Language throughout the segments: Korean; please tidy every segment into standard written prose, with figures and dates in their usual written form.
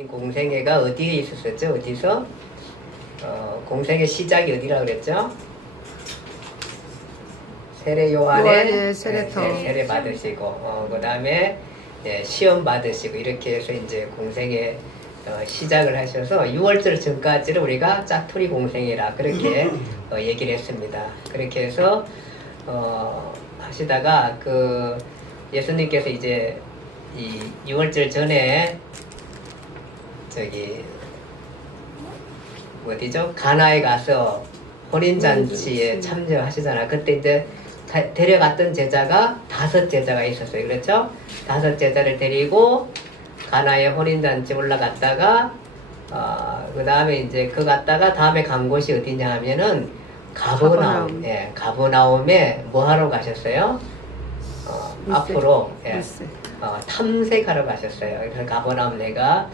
공생애가 어디에 있었었죠? 어디서? 공생의 시작이 어디라 그랬죠? 세례 요한의 세례터. 세례 받으시고, 그 다음에 시험 받으시고, 이렇게 해서 이제 공생의 시작을 하셔서 6월절 전까지를 우리가 짜투리 공생이라 그렇게 얘기를 했습니다. 그렇게 해서 하시다가 그 예수님께서 이제 이 6월절 전에 저기 어디죠? 가나에 가서 혼인잔치에 참여하시잖아요. 그때 이제 데려갔던 제자가 5 제자가 있었어요. 그렇죠? 5 제자를 데리고 가나에 혼인잔치 올라갔다가 그 다음에 이제 그 갔다가 다음에 간 곳이 어디냐 하면은 가버나움. 예, 가버나움에 뭐 하러 가셨어요? 앞으로 탐색하러 가셨어요. 그래서 가버나움 내가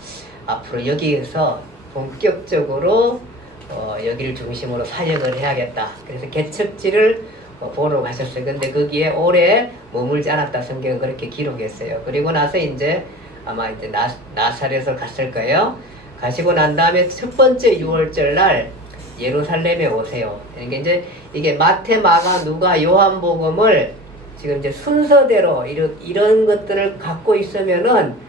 앞으로 여기에서 본격적으로 여기를 중심으로 사역을 해야겠다. 그래서 개척지를 보러 가셨어요. 근데 거기에 오래 머물지 않았다. 성경은 그렇게 기록했어요. 그리고 나서 이제 아마 이제 나사렛을 갔을 거예요. 가시고 난 다음에 첫 번째 6월절 날 예루살렘에 오세요. 그러니까 이제 이게 마태, 마가, 누가, 요한복음을 지금 이제 순서대로 이런 것들을 갖고 있으면은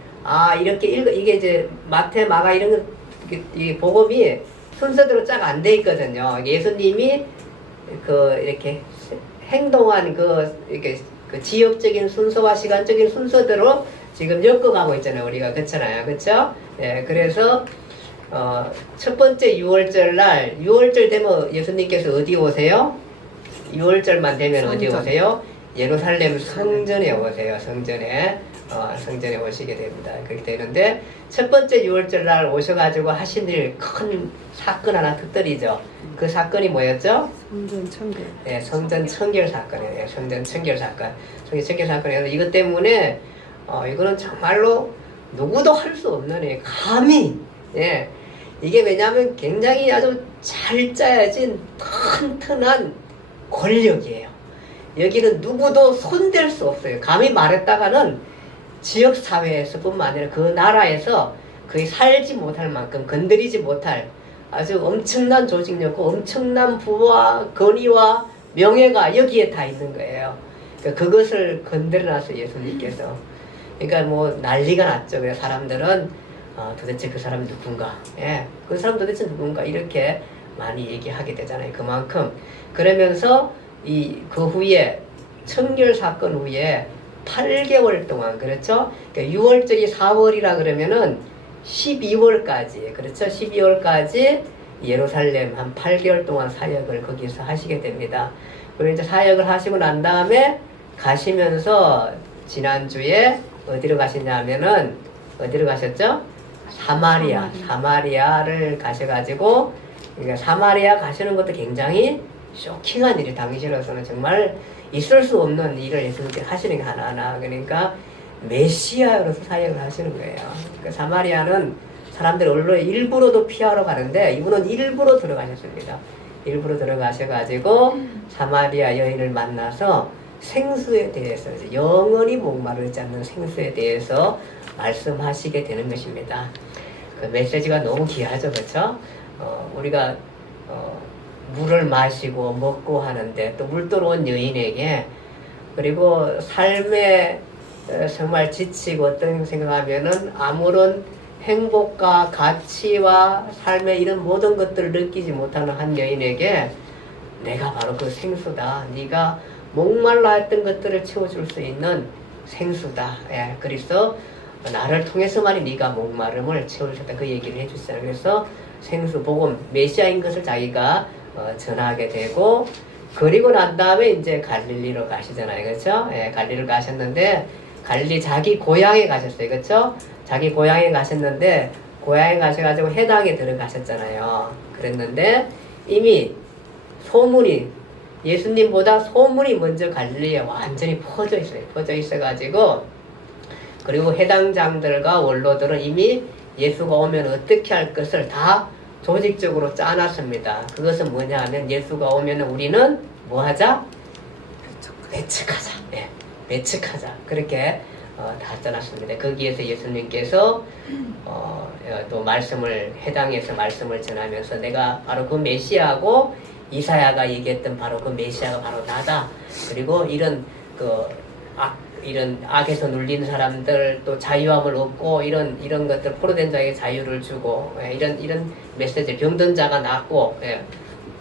이렇게 이게 이제 마태, 마가 이런 것, 이 복음이 순서대로 쫙 안 돼 있거든요. 예수님이 이렇게 행동한 이렇게 그 지역적인 순서와 시간적인 순서대로 지금 엮어가고 있잖아요. 우리가 그렇잖아요. 그렇죠? 예, 그래서 첫 번째 6월절 날 6월절 되면 예수님께서 어디 오세요? 6월절만 되면 어디 오세요? 예루살렘 성전에 오세요. 성전에 오시게 됩니다. 그렇게 되는데 첫 번째 6월절 날 오셔가지고 하신 일 큰 사건 하나 터뜨리죠. 그 사건이 뭐였죠? 성전 청결. 네, 성전 청결 사건이에요. 성전 청결 사건. 성전 청결 사건이에요. 이것 때문에 이거는 정말로 누구도 할 수 없는 감히 이게 왜냐하면 굉장히 아주 잘 짜여진 튼튼한 권력이에요. 여기는 누구도 손댈 수 없어요. 감히 말했다가는 지역사회에서뿐만 아니라 그 나라에서 거의 살지 못할 만큼 건드리지 못할 아주 엄청난 조직력과 엄청난 부와 권위와 명예가 여기에 다 있는 거예요. 그러니까 그것을 건드려놔서 예수님께서 그러니까 뭐 난리가 났죠. 그래서 사람들은 도대체 그 사람이 누군가, 그 사람 도대체 누군가 이렇게 많이 얘기하게 되잖아요. 그만큼 그러면서 그 후에 청결 사건 후에 8개월 동안 그렇죠? 그러니까 6월절이 4월이라 그러면은 12월까지 그렇죠? 12월까지 예루살렘 한 8개월 동안 사역을 거기서 하시게 됩니다. 그리고 이제 사역을 하시고 난 다음에 가시면서 지난주에 어디로 가시냐면은 어디로 가셨죠? 사마리아를 가셔가지고 그러니까 사마리아 가시는 것도 굉장히 쇼킹한 일이 당시로서는 정말 있을 수 없는 일을 예수님께 하시는 게 하나하나. 그러니까 메시아로서 사역을 하시는 거예요. 그러니까 사마리아는 사람들이 원래 일부러도 피하러 가는데 이분은 일부러 들어가셨습니다. 일부러 들어가셔가지고 사마리아 여인을 만나서 생수에 대해서 영원히 목마르지 않는 생수에 대해서 말씀하시게 되는 것입니다. 그 메시지가 너무 귀하죠, 그렇죠? 우리가 물을 마시고 먹고 하는데 또 물 들어온 여인에게 그리고 삶에 정말 지치고 어떤 생각하면은 아무런 행복과 가치와 삶의 이런 모든 것들을 느끼지 못하는 한 여인에게 내가 바로 그 생수다. 네가 목말라 했던 것들을 채워줄 수 있는 생수다. 그래서 나를 통해서만이 네가 목마름을 채울 수 있다. 그 얘기를 해주시잖아요. 그래서 생수, 복음, 메시아인 것을 자기가 전하게 되고 그리고 난 다음에 이제 갈릴리로 가시잖아요. 그렇죠? 갈릴리로 가셨는데 갈릴리 자기 고향에 가셨어요. 그렇죠? 자기 고향에 가셨는데 고향에 가셔가지고 해당에 들어가셨잖아요. 그랬는데 이미 소문이 예수님보다 소문이 먼저 갈릴리에 완전히 퍼져 있어요. 퍼져 있어가지고 그리고 해당장들과 원로들은 이미 예수가 오면 어떻게 할 것을 다 조직적으로 짜놨습니다. 그것은 뭐냐 하면 예수가 오면 우리는 뭐 하자? 매측하자. 매측하자. 그렇게 다 써놨습니다. 거기에서 예수님께서 또 말씀을 해당해서 말씀을 전하면서 내가 바로 그 메시아고 이사야가 얘기했던 바로 그 메시아가 바로 나다. 그리고 이런 이런 악에서 눌린 사람들 또 자유함을 얻고 이런 것들 포로된 자에게 자유를 주고 이런 메시지 병든 자가 낫고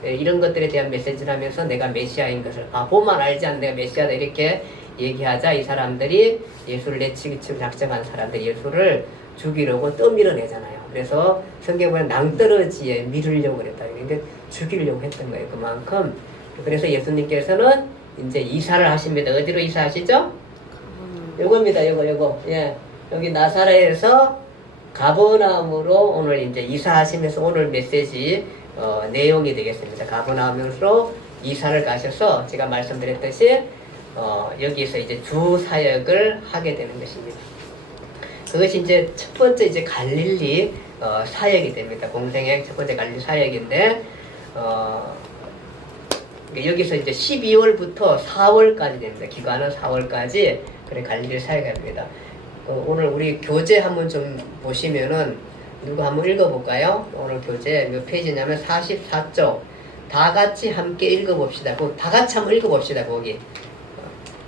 이런 것들에 대한 메시지를 하면서 내가 메시아인 것을 보만 알지 않는 내가 메시아다 이렇게 얘기하자 이 사람들이 예수를 내치기 작정한 사람들 예수를 죽이려고 떠밀어내잖아요. 그래서 성경에 보면 낭떠러지에 밀으려고 그랬다. 그러니까 죽이려고 했던 거예요. 그만큼 그래서 예수님께서는 이제 이사를 하십니다. 어디로 이사하시죠? 요겁니다. 요거. 예. 여기 나사렛에서 가버나움으로 오늘 이제 이사하시면서 오늘 메시지 내용이 되겠습니다. 가버나움으로 이사를 가셔서 제가 말씀드렸듯이 여기서 이제 주 사역을 하게 되는 것입니다. 그것이 이제 첫 번째 이제 갈릴리 사역이 됩니다. 공생의 첫 번째 갈릴리 사역인데 여기서 이제 12월부터 4월까지 됩니다. 기간은 4월까지 그래 갈릴리 사역이 됩니다. 오늘 우리 교재 한번 좀 보시면은 누구 한번 읽어볼까요? 오늘 교재 몇 페이지냐면 44쪽. 다 같이 함께 읽어봅시다. 다 같이 한번 읽어봅시다. 거기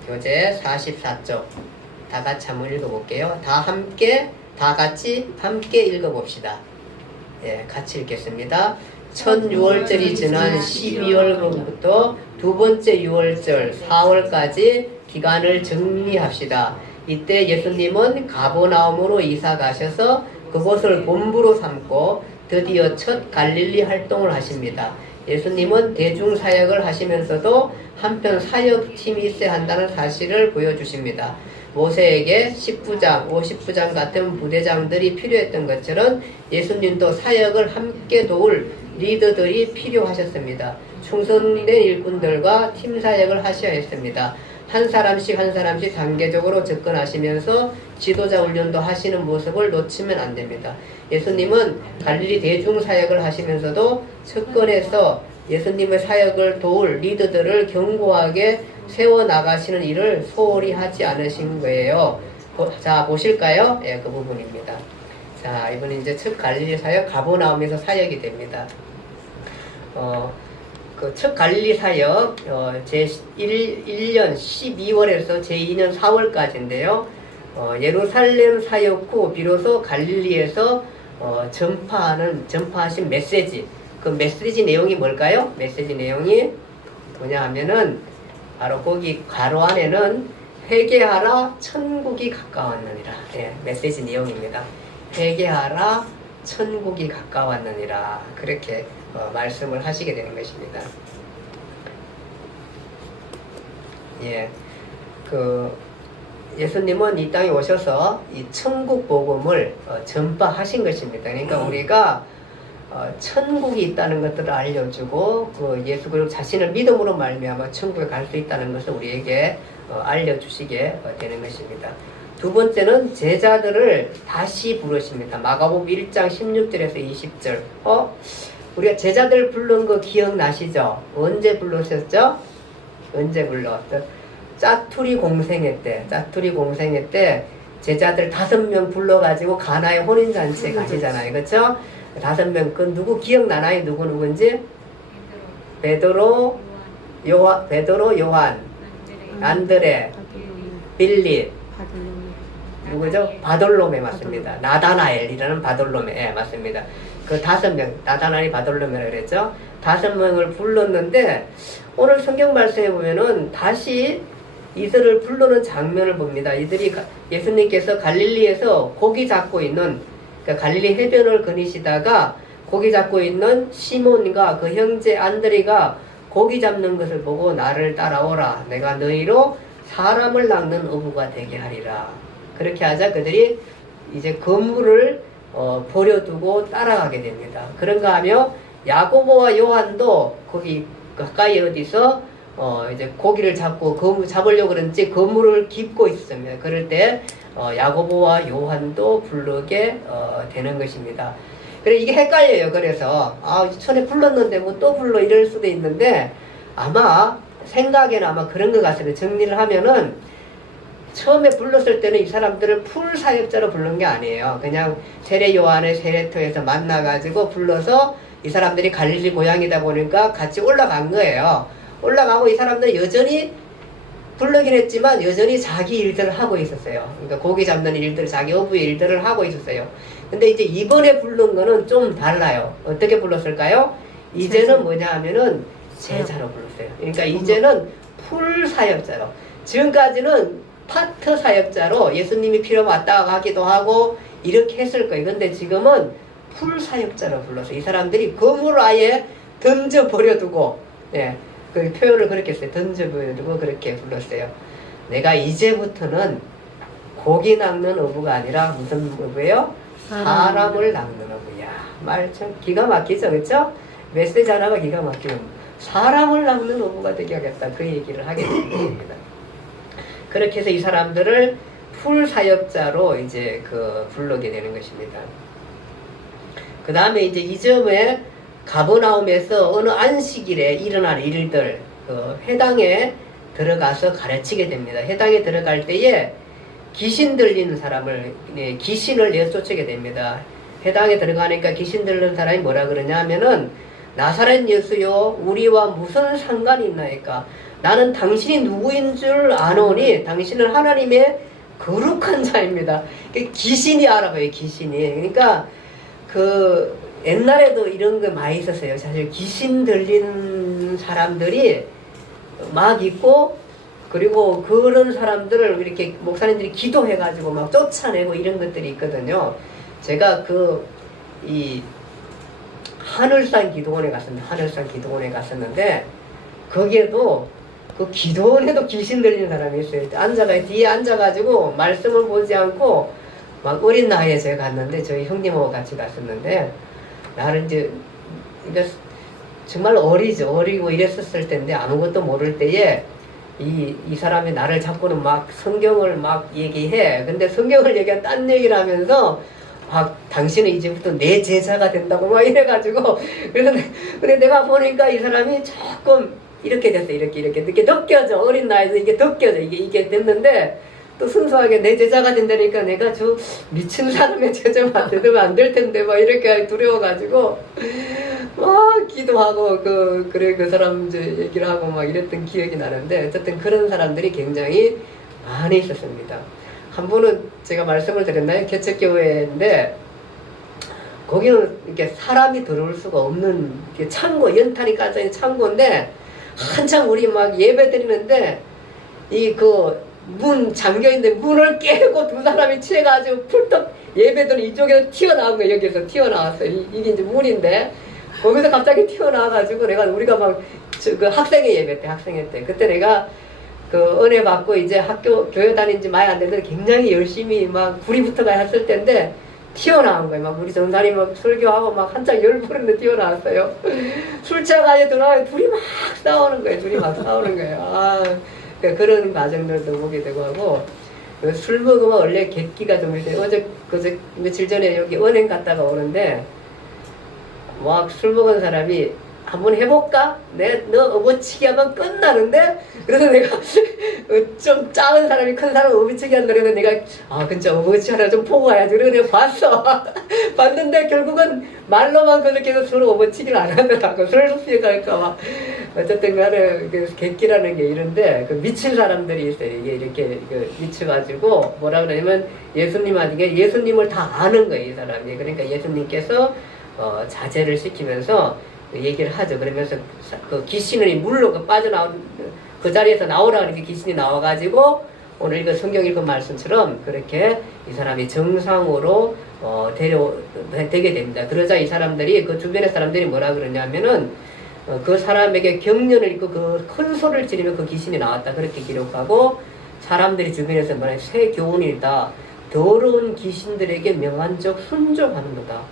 교재 44쪽. 다 같이 한번 읽어볼게요. 다 같이 함께 읽어봅시다. 예, 같이 읽겠습니다. 첫 유월절이 지난 12월부터 두 번째 유월절 4월까지 기간을 정리합시다. 이때 예수님은 가버나움으로 이사 가셔서 그곳을 본부로 삼고 드디어 첫 갈릴리 활동을 하십니다. 예수님은 대중사역을 하시면서도 한편 사역팀이 있어야 한다는 사실을 보여주십니다. 모세에게 10부장, 50부장 같은 부대장들이 필요했던 것처럼 예수님도 사역을 함께 도울 리더들이 필요하셨습니다. 충성된 일꾼들과 팀 사역을 하셔야 했습니다. 한 사람씩 단계적으로 접근하시면서 지도자 훈련도 하시는 모습을 놓치면 안 됩니다. 예수님은 갈릴리 대중사역을 하시면서도 측근에서 예수님의 사역을 도울 리더들을 견고하게 세워나가시는 일을 소홀히 하지 않으신 거예요. 자, 보실까요? 예, 그 부분입니다. 자, 이번에 이제 첫 갈릴리 사역 가버나움에서 사역이 됩니다. 그 첫 갈릴리 사역 제1년 12월에서 제2년 4월까지인데요. 예루살렘 사역 후 비로소 갈릴리에서 전파하신 메시지. 그 메시지 내용이 뭘까요? 메시지 내용이 뭐냐 하면은 바로 거기 괄호 안에는 회개하라 천국이 가까웠느니라. 예, 메시지 내용입니다. 회개하라 천국이 가까웠느니라. 그렇게 말씀을 하시게 되는 것입니다. 예, 예수님은 이 땅에 오셔서 이 천국 복음을 전파하신 것입니다. 그러니까 우리가 천국이 있다는 것들을 알려주고 그 예수 그리스도 자신을 믿음으로 말미암아 천국에 갈 수 있다는 것을 우리에게 알려주시게 되는 것입니다. 두 번째는 제자들을 다시 부르십니다. 마가복음 1장 16절에서 20절. 우리가 제자들 부른 거 기억나시죠? 언제 불렀었죠? 언제 불렀죠? 짜투리 공생회 때 제자들 5명 불러가지고 가나의 혼인잔치에 가시잖아요. 그렇죠? 5명 그 누구 기억나나요? 누군지? 베드로, 요한, 안드레, 빌립, 누구죠? 바돌로메 맞습니다. 나다나엘이라는 바돌로메. 예, 맞습니다. 그 5명, 나다나엘이 바돌로메라고 그랬죠? 5명을 불렀는데 오늘 성경 말씀에 보면은 다시 이들을 부르는 장면을 봅니다. 이들이 예수님께서 갈릴리에서 고기 잡고 있는 그러니까 갈릴리 해변을 거니시다가 고기 잡고 있는 시몬과 그 형제 안드레가 고기 잡는 것을 보고 나를 따라오라. 내가 너희로 사람을 낚는 어부가 되게 하리라. 그렇게 하자 그들이 이제 그물을 버려두고 따라가게 됩니다. 그런가 하며 야고보와 요한도 거기 가까이 어디서 이제 고기를 잡고 잡으려고 그런지 그물을 깁고 있습니다. 그럴 때 야고보와 요한도 부르게 되는 것입니다. 그래 이게 헷갈려요. 그래서 전에 불렀는데 뭐 또 불러 이럴 수도 있는데 아마 생각에는 아마 그런 것 같습니다. 정리를 하면은 처음에 불렀을 때는 이 사람들을 풀 사역자로 부른 게 아니에요. 그냥 세례 요한의 세례터에서 만나가지고 불러서 이 사람들이 갈릴리 고향이다 보니까 같이 올라간 거예요. 올라가고 이 사람들 여전히 부르긴 했지만 여전히 자기 일들을 하고 있었어요. 그러니까 고기 잡는 일들, 자기 어부의 일들을 하고 있었어요. 근데 이제 이번에 부른 거는 좀 달라요. 어떻게 불렀을까요? 이제는 뭐냐 하면은 제자로 불렀어요. 그러니까 이제는 풀 사역자로. 지금까지는 파트 사역자로 예수님이 필요 왔다 가기도 하고 이렇게 했을 거예요. 근데 지금은 풀 사역자로 불러서 이 사람들이 검을 아예 던져 버려두고, 예, 그 표현을 그렇게 했어요. 던져 버려두고 그렇게 불렀어요. 내가 이제부터는 고기 낚는 어부가 아니라 무슨 어부예요? 사람을 낚는 어부야. 말 참 기가 막히죠, 그렇죠? 메시지 하나가 기가 막히면 사람을 낚는 어부가 되게 하겠다. 그 얘기를 하게 됩니다. 그렇게 해서 이 사람들을 풀 사역자로 이제 그 부르게 되는 것입니다. 그 다음에 이제 이 점에 가버나움에서 어느 안식일에 일어난 일들, 그 회당에 들어가서 가르치게 됩니다. 회당에 들어갈 때에 귀신 들리는 사람을, 귀신을 내쫓게 됩니다. 회당에 들어가니까 귀신 들리는 사람이 뭐라 그러냐 하면은, 나사렛 예수요, 우리와 무슨 상관이 있나이까? 나는 당신이 누구인 줄 아노니 당신은 하나님의 거룩한 자입니다. 귀신이 알아봐요, 귀신이. 그러니까 그 옛날에도 이런 거 많이 있었어요. 사실 귀신 들리는 사람들이 막 있고, 그리고 그런 사람들을 이렇게 목사님들이 기도해가지고 막 쫓아내고 이런 것들이 있거든요. 제가 이 하늘산 기도원에 갔었는데, 하늘산 기도원에 갔었는데, 거기에도 그 기도원에도 귀신 들리는 사람이 있어요. 뒤에 앉아가지고 말씀을 보지 않고 막 어린 나이에 제가 갔는데, 저희 형님하고 같이 갔었는데, 나는 이제 정말 어리고 이랬었을 텐데, 아무것도 모를 때에 이 사람이 나를 잡고는 막 성경을 막 얘기해. 근데 성경을 얘기한 딴 얘기를 하면서 당신은 이제부터 내 제자가 된다고 막 이래가지고, 근데 내가 보니까 이 사람이 조금 이렇게 됐어. 이렇게 느껴져. 어린 나이에서 이게 느껴져. 이게 됐는데, 또 순수하게 내 제자가 된다니까 내가 저 미친 사람의 제자만 되면 안 될 텐데 막 이렇게 두려워가지고 막 기도하고 그 사람 이제 얘기를 하고 막 이랬던 기억이 나는데, 어쨌든 그런 사람들이 굉장히 많이 있었습니다. 한 번은 제가 말씀을 드렸나요? 개척교회인데 거기는 이렇게 사람이 들어올 수가 없는 창고, 연탄이 까져있는 창고인데, 한참 우리 막 예배 드리는데 문 잠겨있는데 문을 깨고 두 사람이 취해가지고 풀떡 예배드는 이쪽에서 튀어나온 거예요. 여기서 튀어나왔어요. 이게 이제 문인데 거기서 갑자기 튀어나와가지고 우리가 막 그 학생회 예배 때, 그때 내가 그 은혜 받고 이제 교회 다닌 지 많이 안 됐는데 굉장히 열심히 막 불이 붙어가 했을 때인데 튀어나온 거예요. 막 우리 전사님 막 설교하고 막 한창 열 부르는데 튀어나왔어요. 술 취해가지고 들어가면 둘이 막 싸우는 거예요. 그런 과정들도 보게 되고 하고, 술 먹으면 원래 객기가 좀 있어요. 그제 며칠 전에 여기 은행 갔다가 오는데 막 술 먹은 사람이 한번 해볼까? 너 어버치기 하면 끝나는데? 그래서 내가 좀 작은 사람이 큰 사람 어버치기 한다 그래서 내가 진짜 어버치 하나 좀 보고 가야지. 그래서 내가 봤어. 봤는데 결국은 말로만 그렇게 해서 서로 어버치기를 안 하더라고. 술 피해갈까봐. 어쨌든 간에 객기라는 게 이런데, 미친 사람들이 있어요. 이게 이렇게 미쳐가지고 뭐라 그러냐면 예수님을 다 아는 거예요, 이 사람이. 그러니까 예수님께서 자제를 시키면서 얘기를 하죠. 그러면서 그 귀신이 물로 빠져나온 그 자리에서 나오라 하니까 귀신이 나와가지고 오늘 이거 성경 읽은 말씀처럼 그렇게 이 사람이 정상으로 되게 됩니다. 그러자 이 사람들이, 그 주변의 사람들이 뭐라 그러냐면은 그 사람에게 경련을 입고 그 큰 소리를 지르면 그 귀신이 나왔다, 그렇게 기록하고, 사람들이 주변에서 말해 새 교훈이다, 더러운 귀신들에게 명한적 순종하는 거다,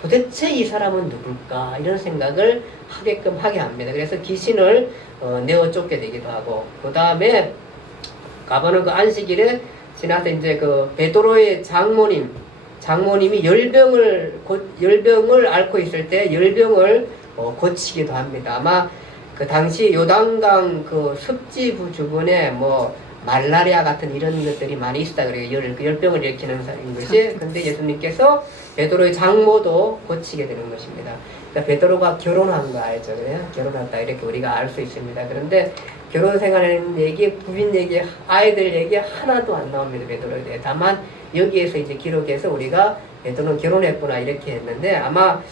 도대체 이 사람은 누굴까, 이런 생각을 하게끔 하게 합니다. 그래서 귀신을 내어 쫓게 되기도 하고, 그 다음에 가보는 그 안식일에 지나서 이제 그 베드로의 장모님이 열병을 앓고 있을 때 열병을 고치기도 합니다. 아마 그 당시 요단강 그 습지 주변에 말라리아 같은 이런 것들이 많이 있다 그래요. 열병을 일으키는 것이. 근데 예수님께서 베드로의 장모도 고치게 되는 것입니다. 그러니까 베드로가 결혼한 거 알죠? 그래요? 결혼했다 이렇게 우리가 알 수 있습니다. 그런데 결혼 생활하는 얘기, 부인 얘기, 아이들 얘기 하나도 안 나옵니다. 베드로에 대해. 다만 여기에서 이제 기록해서 우리가 베드로는 결혼했구나 이렇게 했는데 아마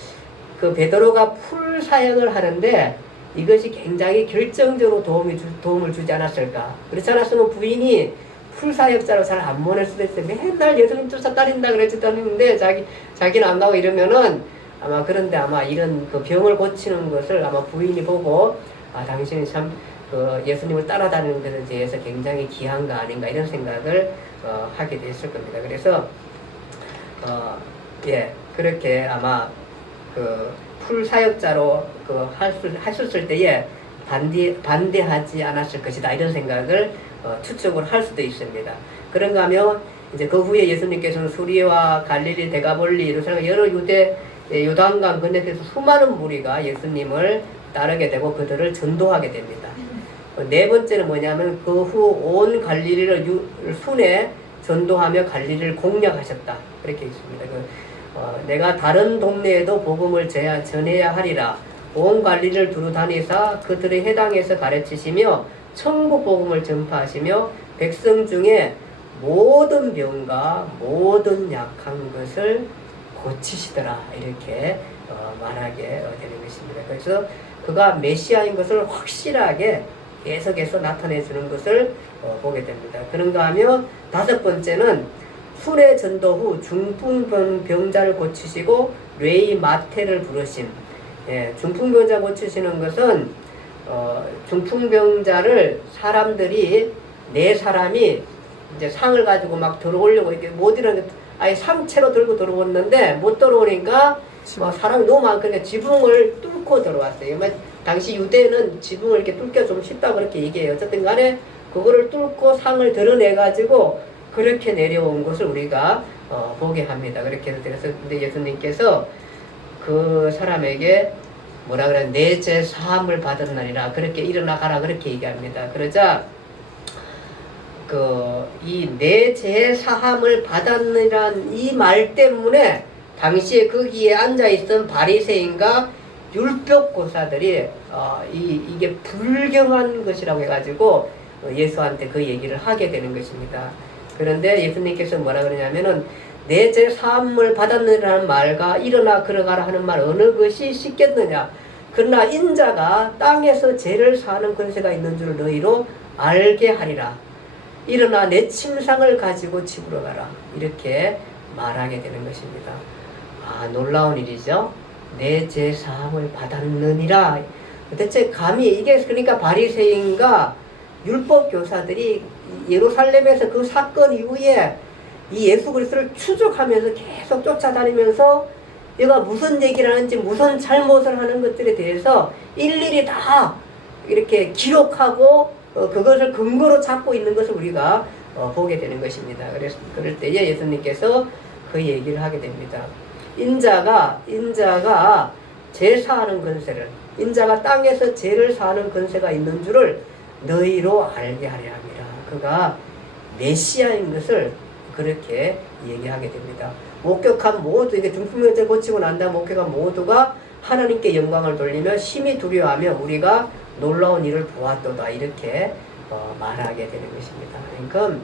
그 베드로가 풀 사역을 하는데 이것이 굉장히 결정적으로 도움을 주지 않았을까. 그렇지 않았으면 부인이 풀사역자로 잘 안 보낼 수도 있어요. 맨날 예수님 쫓아다닌다 그랬는데 자기는 안 가고 이러면은 아마 그런데 아마 이런 그 병을 고치는 것을 아마 부인이 보고 아, 당신이 참 그 예수님을 따라다니는 것에 대해서 굉장히 귀한가 아닌가 이런 생각을 하게 됐을 겁니다. 그래서 예, 그렇게 아마 그 풀사역자로 하셨을 때에 반대하지 않았을 것이다 이런 생각을 추측을 할 수도 있습니다. 그런가 하면 이제 그 후에 예수님께서는 수리와 갈릴리, 데가볼리 이런 여러 유대 요단강 건너에서 수많은 무리가 예수님을 따르게 되고 그들을 전도하게 됩니다. 네 번째는 뭐냐면 그 후 온 갈릴리를 순에 전도하며 갈릴리를 공략하셨다 그렇게 있습니다. 내가 다른 동네에도 복음을 전해야 하리라. 온 갈릴리를 두루 다니사 그들의 해당에서 가르치시며 천국 복음을 전파하시며 백성 중에 모든 병과 모든 약한 것을 고치시더라 이렇게 말하게 되는 것입니다. 그래서 그가 메시아인 것을 확실하게 계속해서 나타내 주는 것을 보게 됩니다. 그런가 하면 다섯 번째는 순회 전도 후 중풍병자를 고치시고 뇌의 마태를 부르심. 예, 중풍병자 고치시는 것은 중풍병자를 사람들이 네 사람이 이제 상을 가지고 막 들어오려고 이렇게 못 일어나 아예 상체로 들고 들어왔는데 못 들어오니까 사람이 너무 많으니까 지붕을 뚫고 들어왔어요. 당시 유대는 지붕을 이렇게 뚫기가 좀 쉽다고 그렇게 얘기해요. 어쨌든 간에 그거를 뚫고 상을 드러내가지고 그렇게 내려온 것을 우리가 보게 합니다. 그렇게 해서 근데 예수님께서 그 사람에게 뭐라 그래 내 죄 사함을 받았나니라 그렇게 일어나 가라 그렇게 얘기합니다. 그러자 이 내 죄 사함을 받았느란 이 말 때문에 당시에 거기에 앉아 있던 바리새인과 율법고사들이 이게 불경한 것이라고 해가지고 예수한테 그 얘기를 하게 되는 것입니다. 그런데 예수님께서 뭐라 그러냐면은 내 죄 사함을 받았느라는 말과 일어나 걸어가라 하는 말 어느 것이 쉽겠느냐. 그러나 인자가 땅에서 죄를 사하는 권세가 있는 줄 너희로 알게 하리라. 일어나 내 침상을 가지고 집으로 가라. 이렇게 말하게 되는 것입니다. 아, 놀라운 일이죠. 내 죄 사함을 받았느니라. 대체 감히 이게 그러니까 바리새인과 율법 교사들이 예루살렘에서 그 사건 이후에 이 예수 그리스도를 추적하면서 계속 쫓아다니면서 얘가 무슨 얘기를 하는지 무슨 잘못을 하는 것들에 대해서 일일이 다 이렇게 기록하고 그것을 근거로 잡고 있는 것을 우리가 보게 되는 것입니다. 그래서 그럴 때에 예수님께서 그 얘기를 하게 됩니다. 인자가 죄 사하는 권세를 인자가 땅에서 죄를 사하는 권세가 있는 줄을 너희로 알게 하려 합니다. 그가 메시아인 것을 그렇게 얘기하게 됩니다. 목격한 모두 이게 중풍병자를 고치고 난 다음 목격한 모두가 하나님께 영광을 돌리며 심히 두려워하며 우리가 놀라운 일을 보았도다 이렇게 말하게 되는 것입니다. 그러니까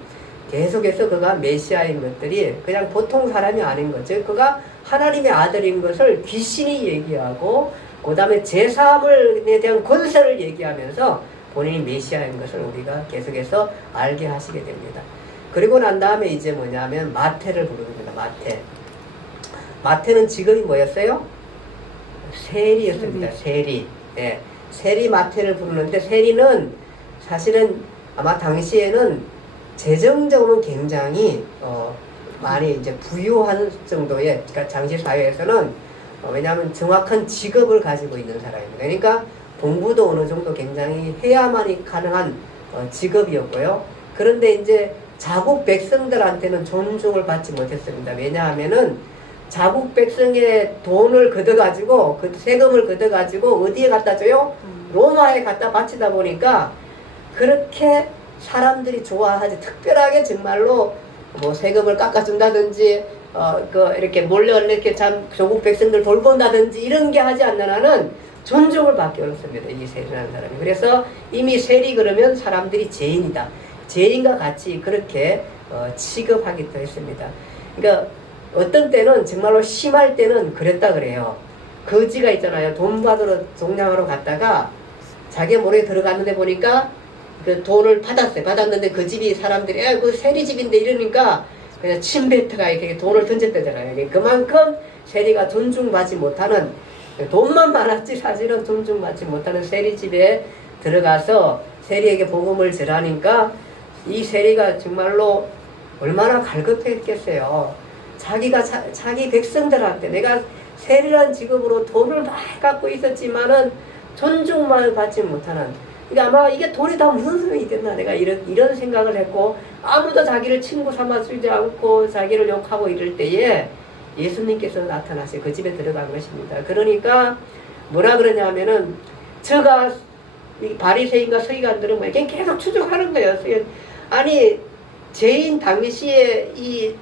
계속해서 그가 메시아인 것들이 그냥 보통 사람이 아닌 거죠. 그가 하나님의 아들인 것을 귀신이 얘기하고 그 다음에 제사함에 대한 권세를 얘기하면서 본인이 메시아인 것을 우리가 계속해서 알게 하시게 됩니다. 그리고 난 다음에 이제 뭐냐면 마태를 부릅니다. 마태는 직업이 뭐였어요? 세리였습니다. 세리. 네. 세리 마태를 부르는데 세리는 사실은 아마 당시에는 재정적으로는 굉장히 많이 이제 부유한 정도의 그러니까 당시 사회에서는 왜냐하면 정확한 직업을 가지고 있는 사람입니다. 그러니까 공부도 어느 정도 굉장히 해야만이 가능한 직업이었고요. 그런데 이제 자국 백성들한테는 존중을 받지 못했습니다. 왜냐하면은 자국 백성의 돈을 걷어가지고 그 세금을 걷어가지고 어디에 갖다 줘요? 로마에 갖다 바치다 보니까 그렇게 사람들이 좋아하지. 특별하게 정말로 뭐 세금을 깎아준다든지 이렇게 몰래 이렇게 참 조국 백성들 돌본다든지 이런 게 하지 않는 한은 존중을 받기 어렵습니다. 이 세리라는 사람이. 그래서 이미 세리 그러면 사람들이 죄인이다. 죄인과 같이 그렇게 취급하기도 했습니다. 그러니까 어떤 때는 정말로 심할 때는 그랬다 그래요. 거지가 있잖아요. 돈 받으러 종량하러 갔다가 자기 모르게 들어갔는데 보니까 그 돈을 받았어요. 받았는데 그 집이 사람들이 그 세리 집인데 이러니까 그냥 침뱉어가 이렇게 돈을 던졌다잖아요. 그만큼 세리가 존중받지 못하는, 돈만 많았지 사실은 존중받지 못하는 세리 집에 들어가서 세리에게 복음을 전하니까 이 세리가 정말로 얼마나 갈급했겠어요. 자기가 자기 백성들한테 내가 세리란 직업으로 돈을 많이 갖고 있었지만은 존중만 받지 못하는, 그러니까 아마 이게 돈이 다 무슨 소용이 있겠나, 내가 이런 생각을 했고, 아무도 자기를 친구 삼아주지 않고 자기를 욕하고 이럴 때에 예수님께서 나타나서 그 집에 들어간 것입니다. 그러니까 뭐라 그러냐면은 저가 이 바리새인과 서기관들은 뭐 계속 추적하는 거예요. 아니 죄인 당시에 이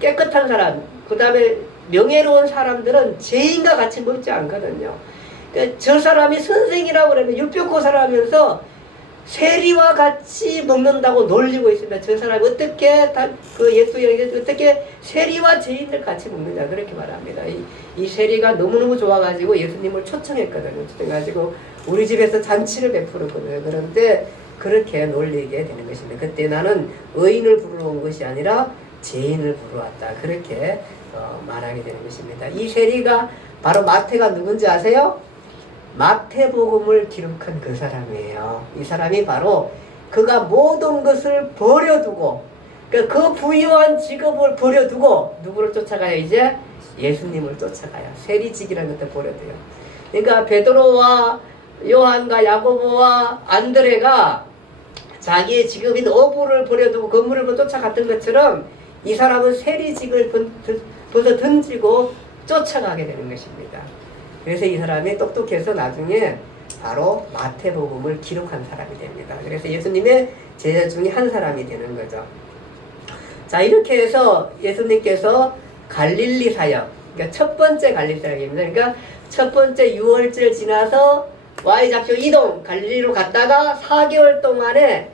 깨끗한 사람, 그 다음에 명예로운 사람들은 죄인과 같이 먹지 않거든요. 그러니까 저 사람이 선생이라고 그러면 율법고사라면서 세리와 같이 먹는다고 놀리고 있습니다. 저 사람이 어떻게 그 예수에게 어떻게 세리와 죄인들 같이 먹느냐 그렇게 말합니다. 이 세리가 너무너무 좋아가지고 예수님을 초청했거든요. 초청해가지고 우리 집에서 잔치를 베풀었거든요. 그런데 그렇게 놀리게 되는 것입니다. 그때 나는 의인을 부르러 온 것이 아니라 죄인을 부르러 왔다. 그렇게 말하게 되는 것입니다. 이 세리가 바로 마태가 누군지 아세요? 마태복음을 기록한 그 사람이에요. 이 사람이 바로 그가 모든 것을 버려두고, 그 부유한 직업을 버려두고 누구를 쫓아가요? 이제 예수님을 쫓아가요. 세리직이라는 것도 버려둬요. 그러니까 베드로와 요한과 야고보와 안드레가 자기의 직업인 어부를 버려두고 건물을 쫓아갔던 것처럼 이 사람은 세리직을 벗어 던지고 쫓아가게 되는 것입니다. 그래서 이 사람이 똑똑해서 나중에 바로 마태복음을 기록한 사람이 됩니다. 그래서 예수님의 제자 중에 한 사람이 되는 거죠. 자, 이렇게 해서 예수님께서 갈릴리 사역, 그러니까 첫 번째 갈릴리 사역입니다. 그러니까 첫 번째 6월절 지나서 Y좌표 이동, 갈릴리로 갔다가 4개월 동안에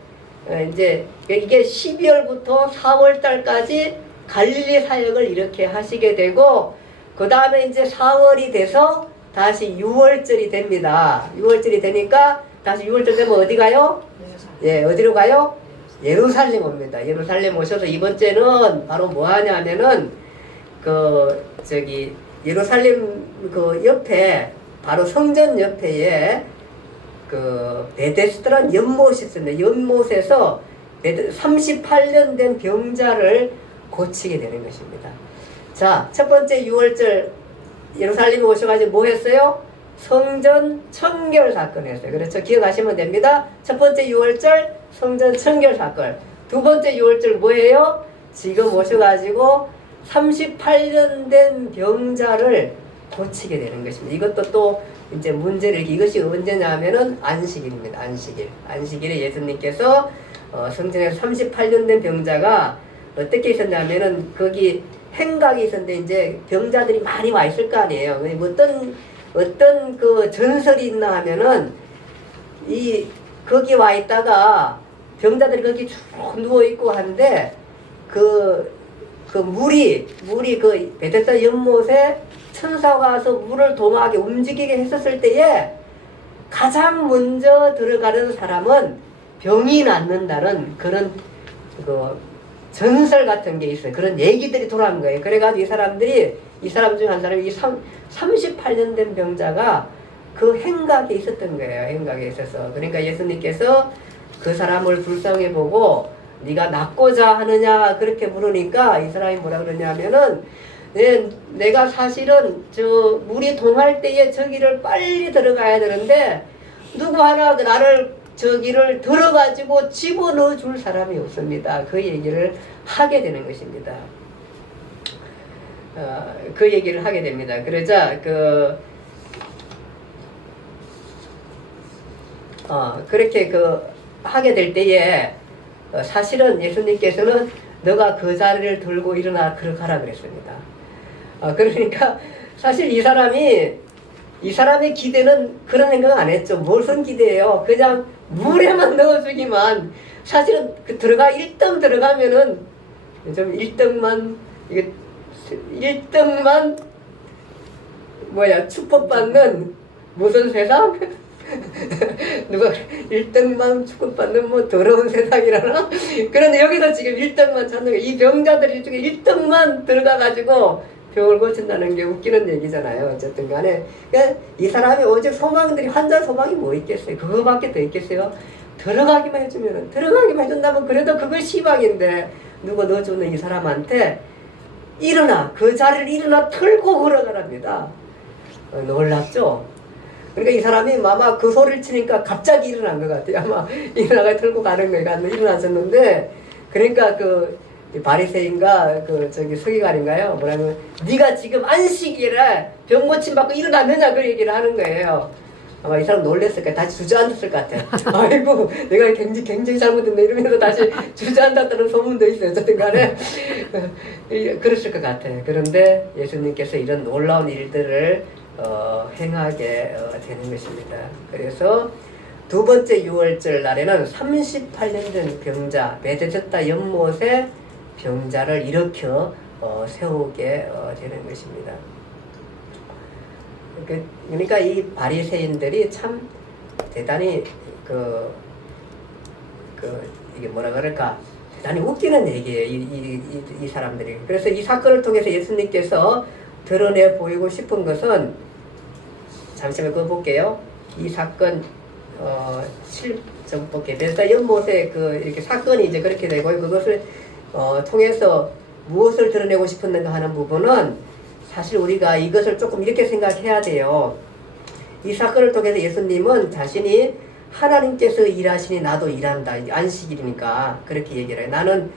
이제 이게 12월부터 4월달까지 갈릴리 사역을 이렇게 하시게 되고, 그 다음에 이제 4월이 돼서 다시 6월절이 됩니다. 6월절이 되니까 다시 6월절 되면 어디 가요? 예, 어디로 가요? 예루살렘 옵니다. 예루살렘 오셔서 이번 주에는 바로 뭐 하냐면은 예루살렘 그 옆에 바로 성전 옆에에 그 베데스다라는 연못이 있습니다. 연못에서 38년 된 병자를 고치게 되는 것입니다. 자, 첫 번째 6월절 예루살렘에 오셔가지고 뭐 했어요? 성전 청결 사건 했어요. 그렇죠? 기억하시면 됩니다. 첫 번째 6월절 성전 청결 사건. 두 번째 6월절 뭐예요? 지금 오셔가지고 38년 된 병자를 고치게 되는 것입니다. 이것도 또 이제 문제를, 이것이 언제냐면은 안식일입니다. 안식일에 예수님께서 성전에서 38년 된 병자가 어떻게 있었냐면은 거기 행각이 있었는데 이제 병자들이 많이 와 있을 거 아니에요. 어떤 그 전설이 있나 하면은 거기 와 있다가 병자들이 거기 쭉 누워 있고 하는데 그 물이 그 베데스다 연못에 천사가 와서 물을 동하게 움직이게 했었을 때에 가장 먼저 들어가는 사람은 병이 낫는다는 그런 전설 같은 게 있어요. 그런 얘기들이 돌아온 거예요. 그래가지고 이 사람 중 한 사람이 38년 된 병자가 그 행각에 있었던 거예요. 행각에 있어서. 그러니까 예수님께서 그 사람을 불쌍히 보고 네가 낫고자 하느냐 그렇게 물으니까 이 사람이 뭐라 그러냐면은 내가 사실은 물이 동할 때에 저기를 빨리 들어가야 되는데 누구 하나 나를 저기를 들어가지고 집어넣어 줄 사람이 없습니다. 그 얘기를 하게 되는 것입니다. 그 얘기를 하게 됩니다. 그러자 그렇게 하게 될 때에 사실은 예수님께서는 너가 그 자리를 들고 일어나 그렇게 하라 그랬습니다. 그러니까 사실 이 사람의 기대는 그런 생각 안 했죠. 무슨 기대예요? 그냥 물에만 넣어주기만. 사실은 그 1등 들어가면은 좀 1등만 이게 1등만 축복받는 무슨 세상? 누가 1등만 축복받는 뭐 더러운 세상이라나? 그런데 여기서 지금 1등만 찾는 거예요. 이 병자들 중에 1등만 들어가가지고 병을 고친다는 게 웃기는 얘기잖아요. 어쨌든 간에. 그러니까 이 사람이 오직 소망들이, 환자 소망이 뭐 있겠어요? 그거밖에 더 있겠어요? 들어가기만 해준다면 그래도 그걸 희망인데, 누가 넣어주는 이 사람한테 일어나, 그 자리를 일어나 털고 걸어가랍니다. 놀랍죠? 그러니까 이 사람이 아마 그 소리를 치니까 갑자기 일어난 것 같아요. 아마 일어나가 털고 가는 거예요. 일어나셨는데, 그러니까 바리새인가 서기관인가요? 뭐라면 네가 지금 안식일에 병 고침 받고 일어났느냐 그 얘기를 하는 거예요. 아마 이 사람 놀랬을 거야. 다시 주저앉았을 것 같아. 아이고 내가 굉장히 잘못했네 이러면서 다시 주저앉았다는 소문도 있어요. 어쨌든 간에 그랬을 것 같아. 그런데 예수님께서 이런 놀라운 일들을 행하게 되는 것입니다. 그래서 두 번째 6월절 날에는 38년 된 병자 베데스다 연못에 병자를 일으켜 세우게 되는 것입니다. 그러니까 이 바리새인들이 참 대단히 이게 뭐라 그럴까, 대단히 웃기는 얘기예요. 이 사람들이. 그래서 이 사건을 통해서 예수님께서 드러내 보이고 싶은 것은, 잠시만 그거 볼게요. 이 사건 7점 볼게요. 베데스다 연못에 이렇게 사건이 이제 그렇게 되고, 그것을 통해서 무엇을 드러내고 싶었는가 하는 부분은, 사실 우리가 이것을 조금 이렇게 생각해야 돼요. 이 사건을 통해서 예수님은 자신이 하나님께서 일하시니 나도 일한다. 안식일이니까 그렇게 얘기를 해요. 나는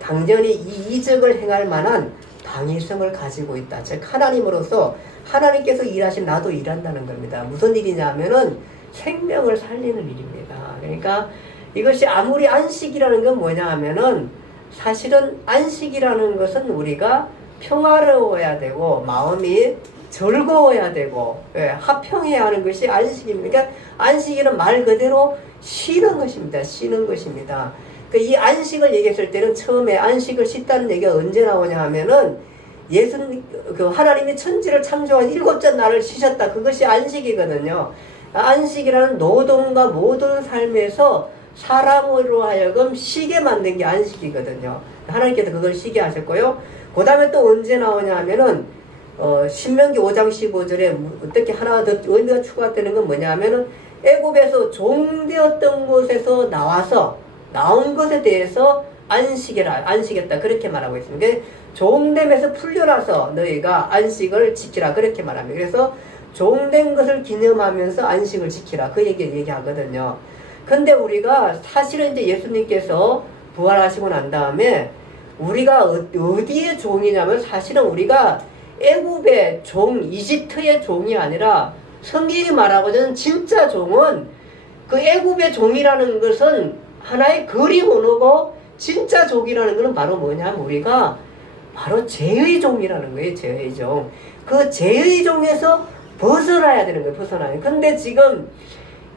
당연히 이 이적을 행할 만한 당위성을 가지고 있다. 즉 하나님으로서 하나님께서 일하신 나도 일한다는 겁니다. 무슨 일이냐면은 생명을 살리는 일입니다. 그러니까 이것이 아무리 안식이라는 건 뭐냐 하면은, 사실은 안식이라는 것은 우리가 평화로워야 되고 마음이 즐거워야 되고 화평해야 하는 것이 안식입니다. 그러니까 안식일은 말 그대로 쉬는 것입니다. 쉬는 것입니다. 이 안식을 얘기했을 때는 처음에 안식을 쉰다는 얘기가 언제 나오냐 하면은, 하나님이 천지를 창조한 7째 날을 쉬셨다. 그것이 안식이거든요. 안식이라는 노동과 모든 삶에서 사람으로 하여금 쉬게 만든 게 안식이거든요. 하나님께서 그걸 쉬게 하셨고요. 그 다음에 또 언제 나오냐 하면은, 신명기 5장 15절에 어떻게 하나 더 의미가 추가되는 건 뭐냐 하면은, 애굽에서 종되었던 곳에서 나온 것에 대해서 안식했다. 그렇게 말하고 있습니다. 종됨에서 풀려나서 너희가 안식을 지키라. 그렇게 말합니다. 그래서 종된 것을 기념하면서 안식을 지키라. 그 얘기하거든요. 근데 우리가 사실은 이제 예수님께서 부활하시고 난 다음에 우리가 어디의 종이냐면, 사실은 우리가 애굽의 종, 이집트의 종이 아니라 성경이 말하고는 진짜 종은, 그 애굽의 종이라는 것은 하나의 그림 언어고, 진짜 종이라는 것은 바로 뭐냐면 우리가 바로 죄의 종이라는 거예요. 죄의 종. 그 죄의 종에서 벗어나야 되는 거예요. 벗어나야. 근데 지금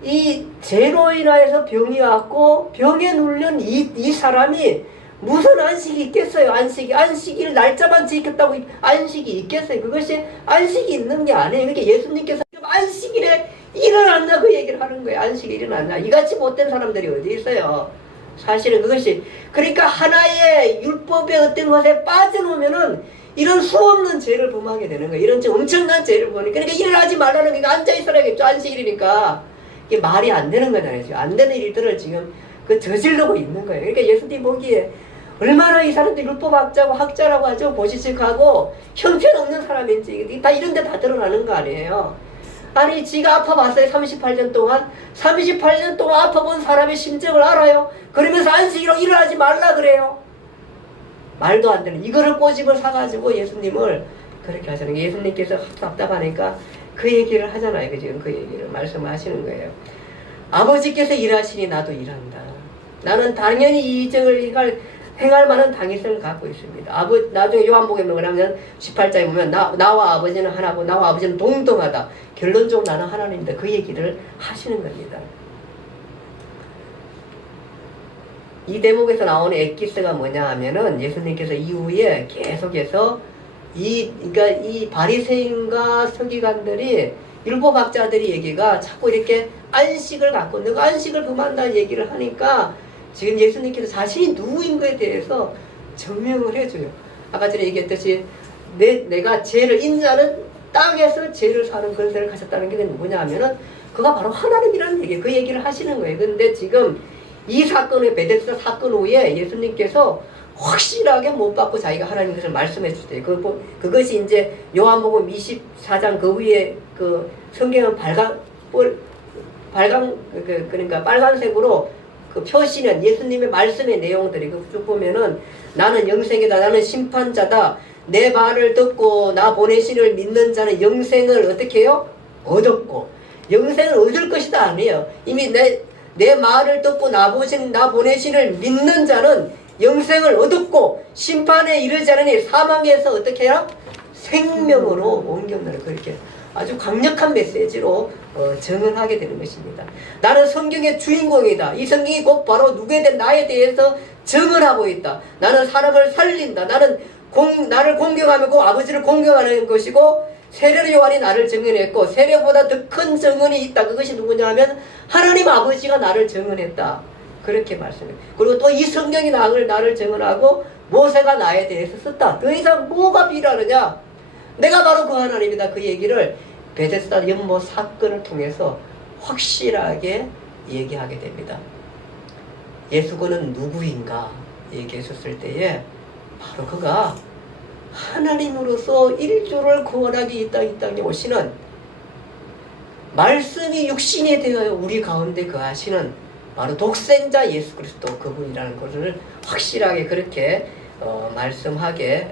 이 죄로 인하여서 병이 왔고 병에 눌린 이 사람이 무슨 안식이 있겠어요? 안식일 날짜만 지켰다고 안식이 있겠어요? 그것이 안식이 있는 게 아니에요. 그러니까 예수님께서 안식일에 일어났냐 그 얘기를 하는 거예요. 안식일에 일어났냐. 이같이 못된 사람들이 어디 있어요? 사실은 그것이, 그러니까 하나의 율법의 어떤 것에 빠져놓으면은 이런 수없는 죄를 범하게 되는 거예요. 이런 엄청난 죄를 범하니까. 그러니까 일어나지 말라는 게 앉아있어야겠죠. 안식일이니까. 이게 말이 안 되는 거잖아요. 안 되는 일들을 지금 저지르고 있는 거예요. 그러니까 예수님 보기에 얼마나 이 사람들이 율법학자고 학자라고 하죠. 보시측하고 형편없는 사람인지 다 이런 데 다 드러나는 거 아니에요. 아니 지가 아파봤어요. 38년 동안 아파본 사람의 심정을 알아요. 그러면서 안식일로 일어나지 말라 그래요. 말도 안 되는 이거를 꼬집을 사가지고 예수님을 그렇게 하시는 게, 예수님께서 답답하니까 그 얘기를 하잖아요. 지금 그 얘기를 말씀하시는 거예요. 아버지께서 일하시니 나도 일한다. 나는 당연히 이 일을 행할 만한 당위성을 갖고 있습니다. 나중에 요한복음에 뭐냐면 18장에 보면 나와 아버지는 하나고 나와 아버지는 동등하다. 결론적으로 나는 하나님이다. 그 얘기를 하시는 겁니다. 이 대목에서 나오는 엑기스가 뭐냐 하면은 예수님께서 이후에 계속해서 그러니까 이 바리새인과 서기관들이 율법학자들이 얘기가 자꾸 이렇게 안식을 갖고 너가 안식을 범한다는 얘기를 하니까 지금 예수님께서 자신이 누구인 거에 대해서 증명을 해줘요. 아까 전에 얘기했듯이 내가 죄를 인자는 땅에서 죄를 사는 권세를 가졌다는 게 뭐냐 하면은 그가 바로 하나님이라는 얘기예요. 그 얘기를 하시는 거예요. 근데 지금 이 사건의 베데스다 사건 후에 예수님께서 확실하게 못 받고 자기가 하나님 것을 말씀해 주세요. 그것이 이제 요한복음 24장 그 위에 그 성경은 그러니까 빨간색으로 그 표시는 예수님의 말씀의 내용들이 쭉 보면은 나는 영생이다. 나는 심판자다. 내 말을 듣고 나 보내신을 믿는 자는 영생을 어떻게 해요? 얻었고 영생을 얻을 것이다 아니에요. 이미 내 말을 듣고 나 보내신을 믿는 자는 영생을 얻었고 심판에 이르지 않으니 사망에서 어떻게 해요? 생명으로 옮겨온다는 그렇게 아주 강력한 메시지로 증언하게 되는 것입니다. 나는 성경의 주인공이다. 이 성경이 곧 바로 누구에 대한 나에 대해서 증언하고 있다. 나는 사람을 살린다. 나를 공경하고 아버지를 공경하는 것이고 세례 요한이 나를 증언했고 세례보다 더 큰 증언이 있다. 그것이 누구냐 하면 하나님 아버지가 나를 증언했다. 그렇게 말씀해요. 그리고 또 이 성경이 나를 증언하고 모세가 나에 대해서 썼다. 더 이상 뭐가 필요하느냐? 내가 바로 그 하나님이다. 그 얘기를 베데스다 연못 사건을 통해서 확실하게 얘기하게 됩니다. 예수님은 누구인가 얘기했었을 때에 바로 그가 하나님으로서 일조를 구원하기 이 땅에 오시는 말씀이 육신이 되어 우리 가운데 거하시는 바로 독생자 예수 그리스도 그분이라는 것을 확실하게 그렇게 말씀하게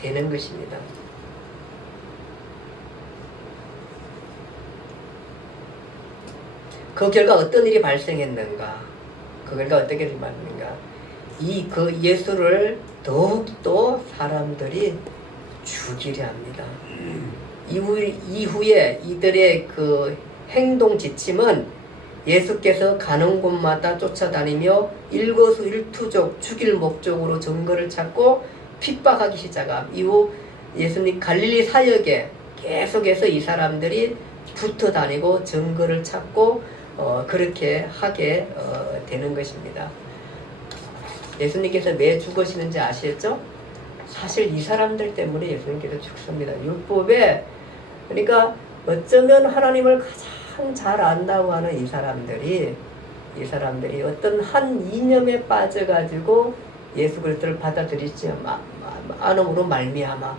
되는 것입니다. 그 결과 어떤 일이 발생했는가? 그 결과 어떻게 일이 발생했는가? 그 예수를 더욱더 사람들이 죽이려 합니다. 이후에 이들의 그 행동 지침은 예수께서 가는 곳마다 쫓아다니며 일거수일투족 죽일 목적으로 증거를 찾고 핍박하기 시작함. 이후 예수님 갈릴리 사역에 계속해서 이 사람들이 붙어 다니고 증거를 찾고 그렇게 하게 되는 것입니다. 예수님께서 왜 죽으시는지 아시겠죠? 사실 이 사람들 때문에 예수님께서 죽습니다. 율법에 그러니까 어쩌면 하나님을 가장 잘 안다고 하는 이 사람들이 어떤 한 이념에 빠져가지고 예수 그리스도를 받아들이지 않음으로 말미암아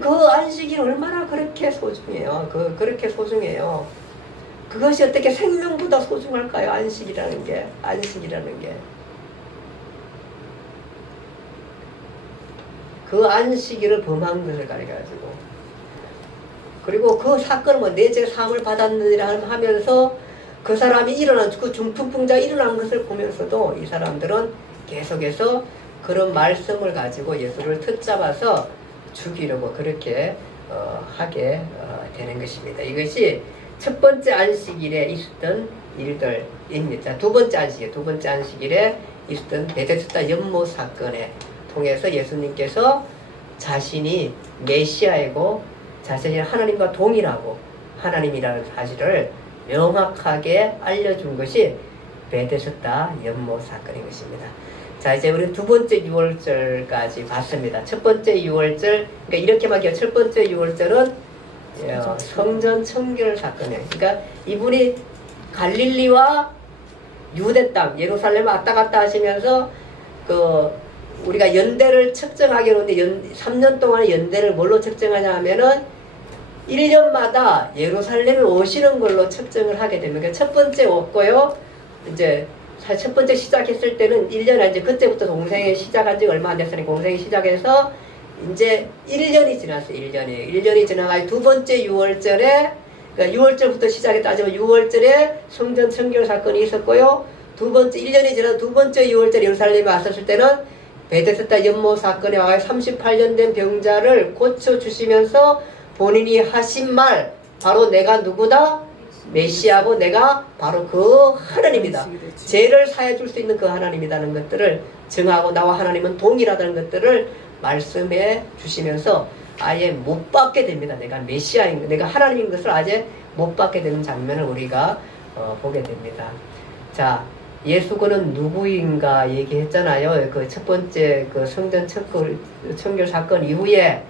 그 안식이 얼마나 그렇게 소중해요. 그렇게 소중해요. 그것이 어떻게 생명보다 소중할까요? 안식이라는 게. 그 안식일을 범한 것을 가리켜가지고 그리고 그 사건을 내 죄 사함을 받았느니라 하면서 그 사람이 그 중풍병자가 일어난 것을 보면서도 이 사람들은 계속해서 그런 말씀을 가지고 예수를 텄잡아서 죽이려고 그렇게 하게 되는 것입니다. 이것이 첫 번째 안식일에 있었던 일들입니다. 두 번째 안식일에 있었던 베데스다 연못 사건에 통해서 예수님께서 자신이 메시아이고 자신이 하나님과 동일하고 하나님이라는 사실을 명확하게 알려준 것이 베데스다 연못 사건인 것입니다. 자, 이제 우리는 두 번째 유월절까지 봤습니다. 첫 번째 유월절, 그러니까 이렇게 말해요. 첫 번째 유월절은 성전 청결 사건이에요. 그러니까 이분이 갈릴리와 유대 땅, 예루살렘 왔다 갔다 하시면서 우리가 연대를 측정하게 하는데 3년 동안의 연대를 뭘로 측정하냐 하면은 1년마다 예루살렘에 오시는 걸로 측정을 하게 됩니다. 그러니까 첫 번째 왔고요. 이제 첫 번째 시작했을 때는 1년에 이제 그때부터 동생이 시작한 지 얼마 안 됐으니까 동생이 시작해서 이제 1년이 지났어요. 1년이 지나가지고 두 번째 6월절에 그러니까 6월절부터 시작해 따지면 6월절에 성전 청결 사건이 있었고요. 두 번째 1년이 지나 두 번째 6월절 예루살렘에 왔었을 때는 베데스다 연못 사건에 와서 38년 된 병자를 고쳐주시면서 본인이 하신 말, 바로 내가 누구다? 메시아고 내가 바로 그 하나님이다. 죄를 사해 줄 수 있는 그 하나님이라는 것들을 증하고 나와 하나님은 동일하다는 것들을 말씀해 주시면서 아예 못 받게 됩니다. 내가 메시아인, 내가 하나님인 것을 아예 못 받게 되는 장면을 우리가 보게 됩니다. 자, 예수군은 누구인가 얘기했잖아요. 그 첫 번째 그 성전 청결 사건 이후에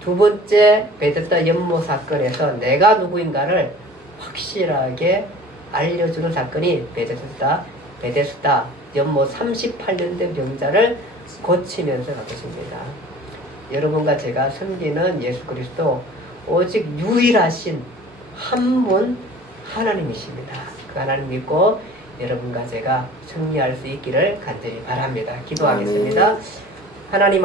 두 번째 베데스다 연못 사건에서 내가 누구인가를 확실하게 알려주는 사건이 베데스다 연못 38년 된 병자를 고치면서 그것입니다. 여러분과 제가 섬기는 예수 그리스도 오직 유일하신 한 분 하나님이십니다. 그 하나님 믿고 여러분과 제가 승리할 수 있기를 간절히 바랍니다. 기도하겠습니다. 하나님